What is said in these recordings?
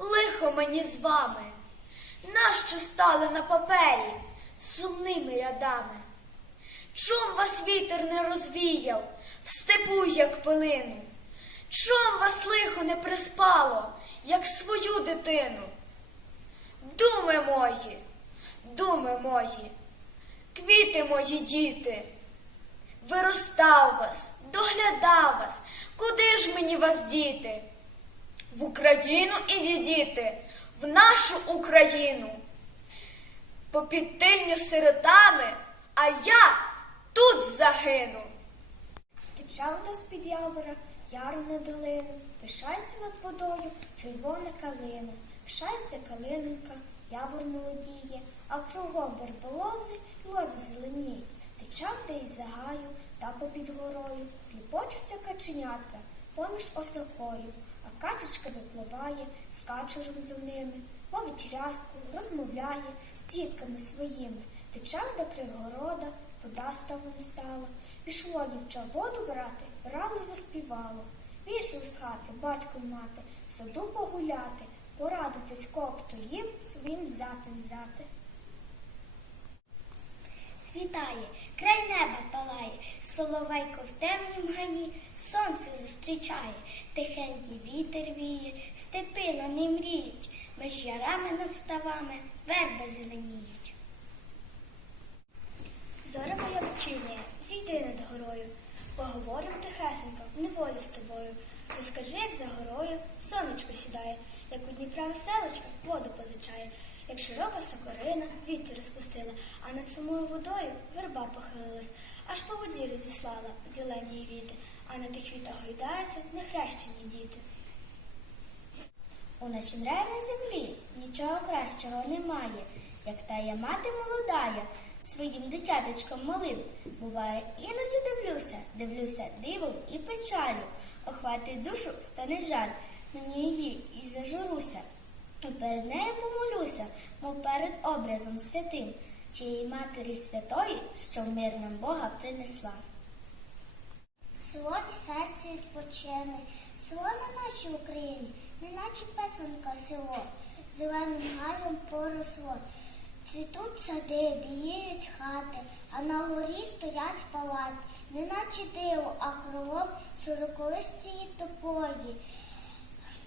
лихо мені з вами, нащо стали на папері сумними рядами? Чом вас вітер не розвіяв в степу, як пилину? Чом вас лихо не приспало, як свою дитину? Думи мої, думи мої, квіти мої діти, виростав вас, доглядав вас, куди ж мені вас діти? В Україну ідіть, діти, в нашу Україну. По підтинню сиротами, а я тут загину. Тече вода з-під явора, яру на долину, пишається над водою червона калина, пишається калиненька, явор молодіє, а кругом верболози й лози зеленіють. Тече вода із загаю та попід горою, кліпочеться каченятка поміж осокою, а качечка випливає з качуром за ними, ловить рязку, розмовляє з тітками своїми. Тече до пригорода, вода ставом стала. Пішло дівча воду брати, брало й заспівало. Вийшли з хати, батько й мати, в саду погуляти, порадитись, хто їм своїм взяти взяти. Світає, край неба палає, соловейко в темнім гаї, сонце зустрічає, тихенький вітер віє, степи на ним мріють, між ярами над ставами верби зеленіють. Зоря моя вчиняє, зійди над горою, поговорим тихесенько, в неволі з тобою. Розкажи, як за горою сонечко сідає, як у Дніпра веселочка воду позичає, як широка сокорина вітер розпустила, а над самою водою верба похилилась, аж по воді розіслала зелені віти, а на тих вітах гойдаються нехрещені діти. У нашім раю на землі нічого кращого немає, як тая мати молодая, своїм дитяточком малим. Буває, іноді дивлюся, дивлюся дивом і печалю. Охватить душу, стане жаль, мені її і зажуруся. І перед нею помолюся, мов перед образом святим, тієї матері святої, що в мир нам Бога принесла. Село і серце відпочине, село на нашій Україні, неначе песенка село, зеленим гаєм поросло. Цвітуть сади, бієють хати, а на горі стоять палати, неначе диво, а кругом широколисті тополі.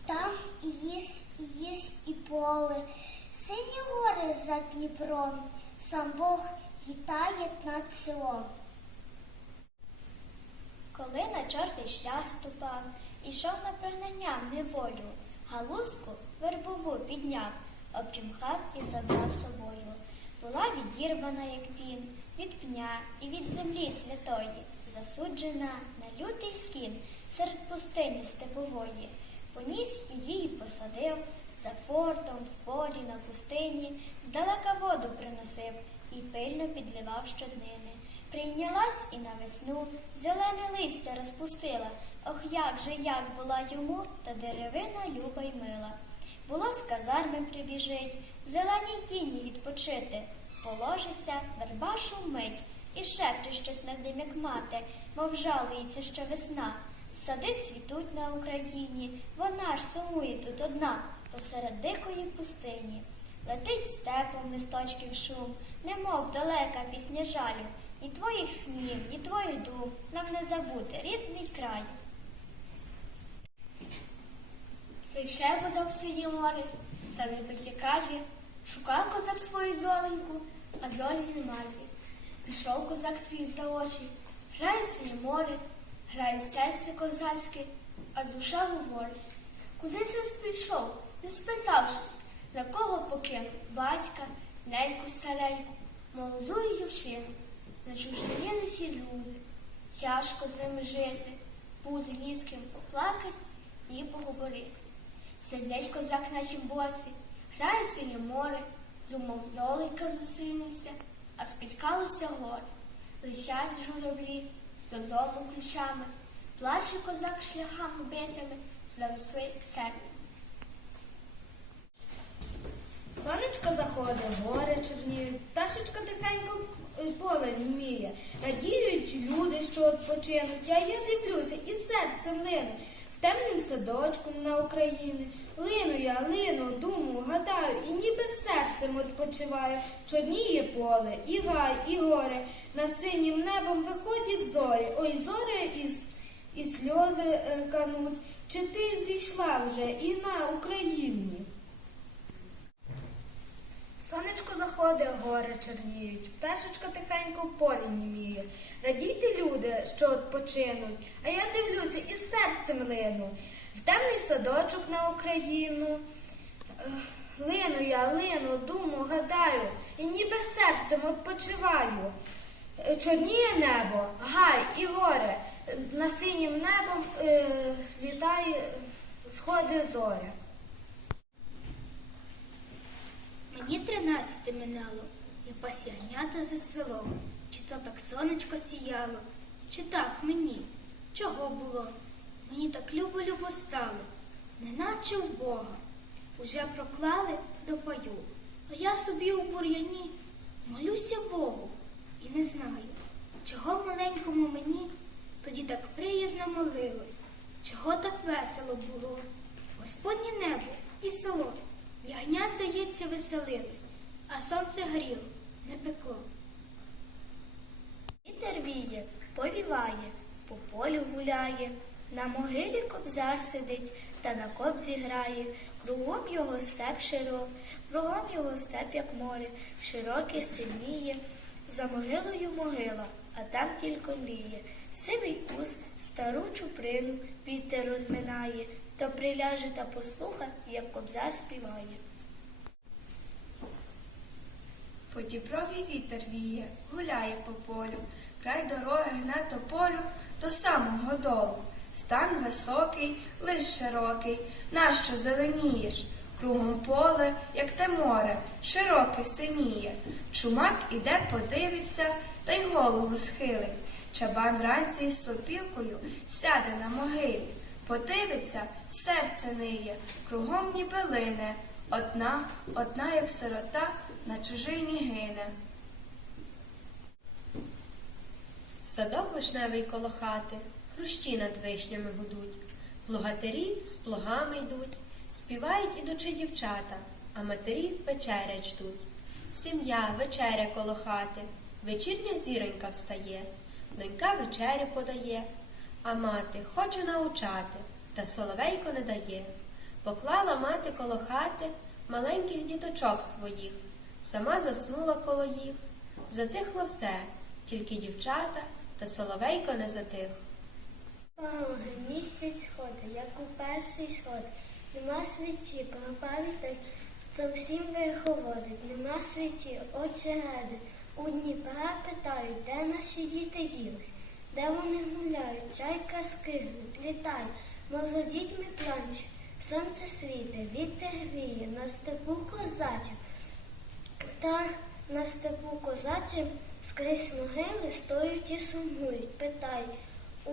Там і їс, і їс і поле, сині гори за Дніпром, сам Бог гітає над селом. Коли на чорний шлях ступав, ішов на прогнання в неволю, галузку вербову підняв, обчимхав і забрав собою. Була відірвана, як він, від пня і від землі святої, засуджена на лютий скін серед пустині степової. Поніс її і посадив за фортом, в полі, на пустині, здалека воду приносив і пильно підливав щоднини. Прийнялась і на весну, зелене листя розпустила. Ох, як же, як була йому, та деревина люба й мила. Було з казарми прибіжить, в зеленій тіні відпочити. Положиться верба шумить, і шепче щось над ним, як мати, мов жалується, що весна. Сади цвітуть на Україні, вона ж сумує тут одна, посеред дикої пустині. Летить степом листочків шум, немов далека пісня жалю. Ні твоїх снів, ні твоїх дум нам не забути рідний край. Зайше вода в синє море, та не потікає. Шукав козак свою доленьку, а долі немає. Пішов козак свій за очі, грає синє море, грає серце козацьке, а душа говорить. Куди ти прийшов, не спитавшись, на кого покинув батька, неньку стареньку, молоду й дівчину. На чужині ті люди, тяжко з ними жити, буде ні з ким поплакать, ні поговорити. Сидять козак на тім босі, грає синє море, думав доленька зусинеться, а спіткалося горе. Летять журавлі додому ключами, плаче козак шляхами битими, заросли серпом. Сонечко заходить, гори чорніє, ташечка тихенько е, поле вміє. Радіють люди, що відпочинуть. Я я дивлюся, і серце лине. В садочком на Україні. Лину я, лину, думу, гадаю, і ніби серцем відпочиваю. Чорніє поле, і гай, і горе. На синім небом виходять зорі. Ой, зорі і, і сльози е, кануть. Чи ти зійшла вже і на Україні? Сонечко заходить, гори чорніють, пташечка тихенько в полі німіє. Радійте, люди, що відпочинуть, а я дивлюся і серцем лину. В темний садочок на Україну. Лину я, лину, думаю, гадаю, і ніби серцем відпочиваю. Е, Чорніє небо, гай і горе, Е, на синім небом е, світає, е, сходить зоря. Мені тринадцяте минало, я пас ягнята за селом. Чи то так сонечко сіяло, чи так мені? Чого було? Мені так любо-любо стало, неначе в Бога. Уже проклали допою, а я собі у бур'яні молюся Богу і не знаю, чого маленькому мені тоді так приязно молилось, чого так весело було. Господнє небо і село. Ягня, здається, веселилось, а сонце гріло, не пекло. Вітер віє, повіває, по полю гуляє, на могилі кобзар сидить та на кобзі грає, кругом його степ широк, кругом його степ, як море, широке сильніє, за могилою могила, а там тільки мріє. Сивий кус, стару чуприну вітер розминає, то приляже та послуха, як кобзар співає. По діброві вітер віє, гуляє по полю, край дороги гне то полю до самого долу. Стан високий, лиш широкий, нащо зеленієш? Кругом поле, як те море, широке синіє. Чумак іде, подивиться, та й голову схилить. Чабан ранці із сопілкою сяде на могилі. Подивиться, серце ниє, кругом ніби лине. Одна, одна, як сирота, на чужині гине. Садок вишневий коло хати, хрущі над вишнями гудуть, плугатирі з плугами йдуть, співають ідучи дівчата, а матері вечерять ждуть. Сім'я вечеря коло хати, вечірня зіронька встає, донька вечерю подає, а мати хоче научати, та соловейко не дає. Поклала мати коло хати маленьких діточок своїх, сама заснула коло їх. Затихло все, тільки дівчата та соловейко не затих. Місяць ходить, як у перший сход, нема свічі, пропав той Зовсім виховодить, нема світі, очереди. У Дніпра питають, де наші діти ділись, де вони чайка скигнуть, літай, мов за дітьми плаче, сонце світе, вітер гріє, на степу козачим. Та на степу козачим скрізь могили стоють і сумують. Питай у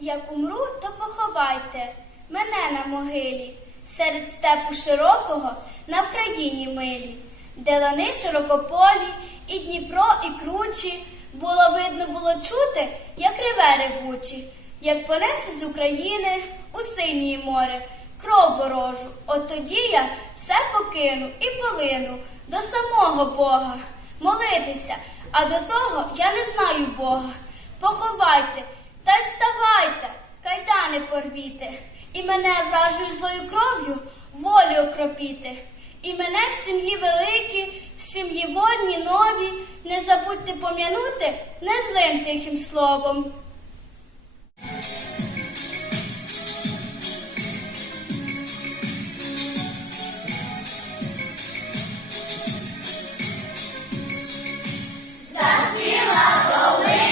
Як умру, то поховайте мене на могилі, серед степу широкого на Вкраїні милі, де лани широкополі, і Дніпро, і кручі, було видно, було чути, як реве ревучі, як понесе з України у синє море, кров ворожу. От тоді я все покину і полину до самого Бога молитися, а до того я не знаю Бога. Поховайте та й вставайте, кайдани порвіте, і мене вражою злою кров'ю волю окропіти. І мене в сім'ї великі, в сім'ї вольні, нові, не забудьте пом'янути не злим тихим словом. Заспіла коли